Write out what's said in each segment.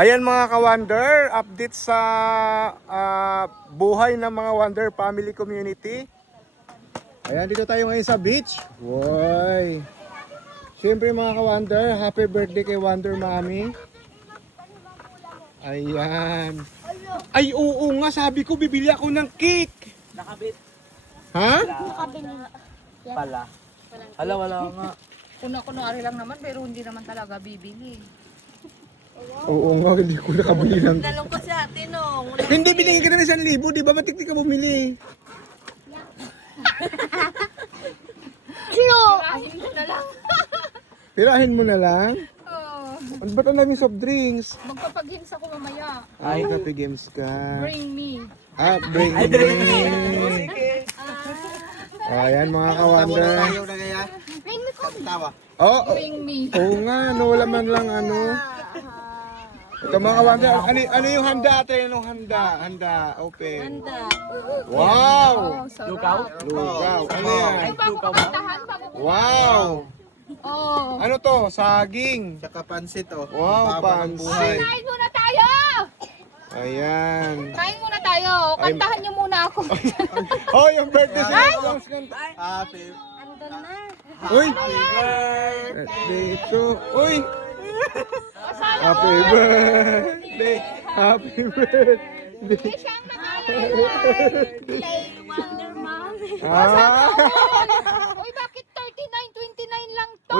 Ayan mga ka-Wonder, update sa buhay ng mga Wonder Family Community. Ayan, dito tayo ngayon sa beach. Woy! Siyempre mga ka-Wonder, happy birthday kay Wonder Mami. Ayan. Ay, oo nga, sabi ko bibili ako ng cake. Nakabit Ha? pala. Hala, wala nga. Kuna-kunwari lang naman, pero hindi naman talaga bibili. Oo nga, hindi ko nakabili ng... Dalong ko sa atin, no. Hindi, binigyan ka na ng 1,000, di ba? Matiktik ka bumili. Tirahin mo na lang. Tirahin mo na lang. Oh, Ano ba ito namin soft drinks? magpapag-hints ako mamaya. Ay, happy games ka. Bring me. Bring me. Ayan mga ka-Wonder. Bring me coffee. Oh, Bring me. oo nga, no, wala man lang ano. Ito mga ka-Wonder, ano yung handa ate? Anong handa? Handa, open. Wow! Lukaw? Lugaw. Ano yan? Ay, bago ka kantahan, bago ko. Wow! Oh. Ano to? Saging. Tsaka pansit oh. Wow, pansit. Kain muna tayo! Ayan. Kain muna tayo. Kantahan niyo muna ako. Oh, yung birthday sa Happy. Uy! Birthday to... Uy! Happy birthday! Happy birthday! Siyang nag-alala. Wonder Mommy. Uy, bakit 39, 29 lang to?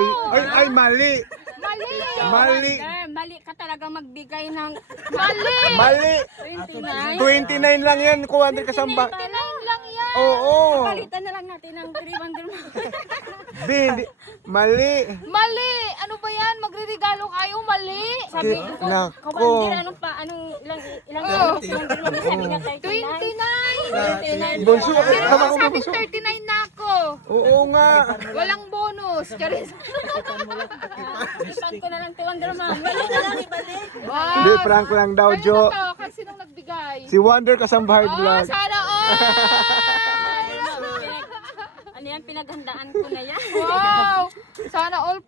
Ay, mali! Mali! Mali! Mali ka talaga magbigay ng Mali! Mali! 29. 29 lang yan, kuwante kasamba. 29 lang yan! Oo! Palitan na lang natin ng 3 Wonder Mommy. Hindi, mali! Mali! Ano ba yan? Magre-regalo kayo? Mali! Sabi Di- ko, nako. kawandir, anong ilang Wonder Mommy? Sabi niya 29! 39. Bunso, Pero tama ko ba sabi bunso? 39 na ako. Oo nga! Walang bonus. Charis. Ipan ko na lang 2 Wonder Mommy. Balik na lang, ibalik. Wow! Hindi, prank lang daw, Kanino Jo. to? Kasi nung nagbigay. Si Wonder kasamba hard Oh, vlog. sana all! Ano yan, pinaghandaan ko na yan. Wow! Sana all